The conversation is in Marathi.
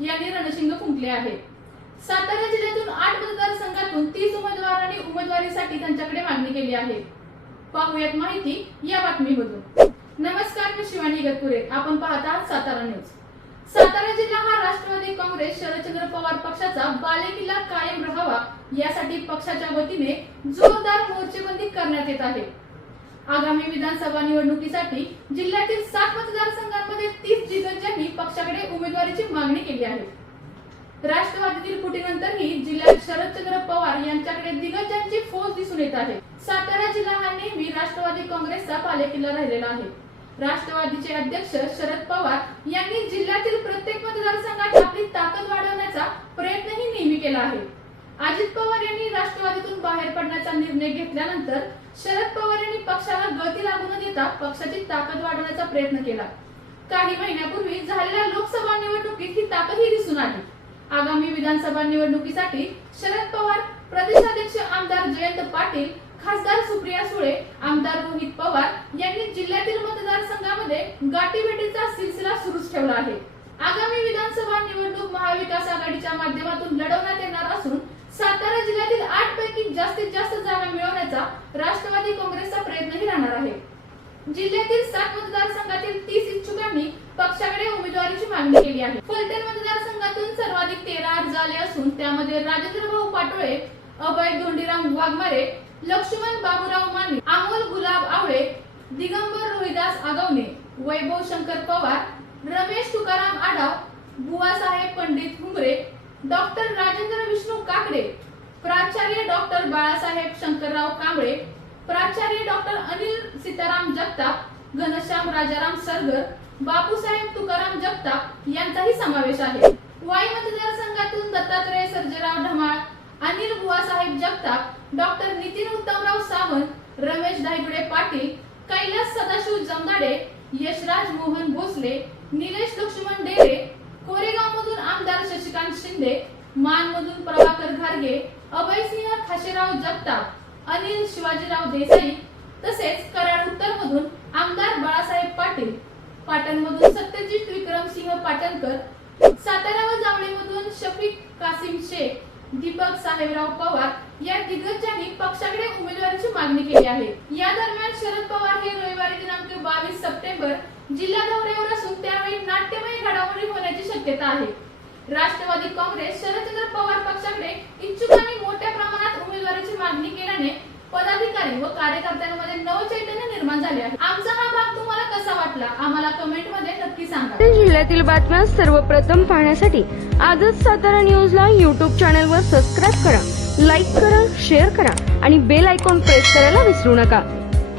यांनी रणशिंग फुंकले आहे. सातारा जिल्ह्यातून आठ मतदारसंघातून तीस उमेदवारांनी उमेदवारीसाठी त्यांच्याकडे मागणी केली आहे. पाहूयात माहिती या बातमीमधून. नमस्कार मी शिवानी गतपुरे आपण पाहत आहात सातारा न्यूज. सातारा जिल्हा हा राष्ट्रवादी काँग्रेस शरदचंद्र पवार पक्षाचा बालेकिल्ला कायम राहावा यासाठी पक्षाच्या वतीने जोरदार मोर्चेबंदी करण्यात येत आहे. आगामी विधानसभा निवडणुकीसाठी जिल्ह्यातील सात मतदारसंघांमध्ये तीस दिग्गजांनी पक्षाकडे उमेदवारीची मागणी केली आहे. राष्ट्रवादीतील फुटीनंतरही जिल्ह्यात शरदचंद्र पवार यांच्याकडे दिग्गजांची फौज दिसून येत आहे. सातारा जिल्हा हा नेहमी राष्ट्रवादी काँग्रेसचा पालेकिल्ला राहिलेला आहे. राष्ट्रवादीचे अध्यक्ष शरद पवार यांनी जिल्ह्यातील प्रत्येक मतदारसंघात आपली ताकद वाढवण्याचा प्रयत्नही नेहमी केला आहे. अजित पवार यांनी राष्ट्रवादीतून बाहेर पडण्याचा निर्णय घेतल्यानंतर शरद पवार यांनी पक्षाला गती लागू न देता पक्षाची ताकद वाढवण्याचा प्रयत्न केला. काही महिन्यापूर्वी झालेल्या लोकसभा निवडणुकीत ही ताकदही दिसून आली. आगामी विधानसभा निवडणुकीसाठी शरद पवार प्रदेशाध्यक्ष आमदार जयंत पाटील खासदार सुप्रिया सुळे आमदार रोहित पवार यांनी जिल्ह्यातील मतदारसंघामध्ये गाठीभेटीचा सिलसिला सुरूच ठेवला आहे. आगामी विधानसभा निवडणूक महाविकास आघाडीच्या माध्यमातून लढवण्यात येणार असून सातारा जिल्ह्यातील आठ पैकी जास्तीत जास्त जागा मिळवण्याचा राष्ट्रवादी काँग्रेसचा प्रयत्नही राहणार आहे. जिल्ह्यातील सात मतदारसंघातील तीस इच्छुकांनी पक्षाकडे उमेदवारीची मागणी केली आहे. फलटण मतदारसंघातून सर्वाधिक तेरा अर्ज आले असून त्यामध्ये राजेंद्र भाऊ पाटोळे अभय धोंडीराम वाघमारे लक्ष्मण बाबूराव माने अमोल गुलाब आवळे दिगंबर रोहिदास आगवणे वैभव शंकर पवार रमेश तुकाराम आढाव बुवासाहेब पंडित हुमरे डॉक्टर राजेंद्र विष्णू काकडे प्राचार्य डॉक्टर बाळासाहेब शंकरराव कांबळे प्राचार्य डॉक्टर अनिल सीताराम जगताप घनश्याम राजाराम सरगर बापूसाहेब तुकाराम जगताप यांचाही समावेश आहे. वाई मतदारसंघातून दत्तात्रय सर्जेराव ढमाळ अनिल बुवासाहेब जगताप डॉक्टर नितीन उत्तमराव सावंत रमेश धायगुडे पाटील कैलास सदाशिव जमदाडे यशराज मोहन भोसले निलेश लक्ष्मण डेरे कोरेगाव मधून आमदार शशिकांत शिंदे मान मधून प्रभाकर घारगे अभयसिंह खाशेराव जगताप अनिल शिवाजीराव देसाई तसेच कराड उत्तर मधून आमदार बाळासाहेब पाटील पाटण मधून सत्यजित विक्रमसिंह पाटणकर सातारा व जावळी मधून शफीक कासिम शेख दीपक साहेबराव पवार या दिग्गजांनी पक्षाकडे उमेदवारीची मागणी केली आहे. या दरम्यान शरद पवार हे रविवारी दिनांक बावीस सप्टेंबर जिल्हा दौऱ्यावर असून त्यावेळी नाट्यमय घडामोडी होण्याची शक्यता आहे. राष्ट्रवादी काँग्रेस शरदचंद्र पवार पक्षाकडे इच्छुकांनी मोठ्या प्रमाणात उमेदवाराची मागणी केल्याने पदाधिकारी व कार्यकर्त्यांमध्ये नवचैतन्य निर्माण झाले आहे. आमचा हा भाग तुम्हाला कसा वाटला? आम्हाला कमेंटमध्ये नक्की सांगा. जिल्ह्यातील बातम्या सर्वप्रथम पाहण्यासाठी आजच सातारा न्यूजला चॅनल वर सबस्क्राईब करा लाईक करा शेअर करा आणि बेल आयकॉन प्रेस करायला विसरू नका.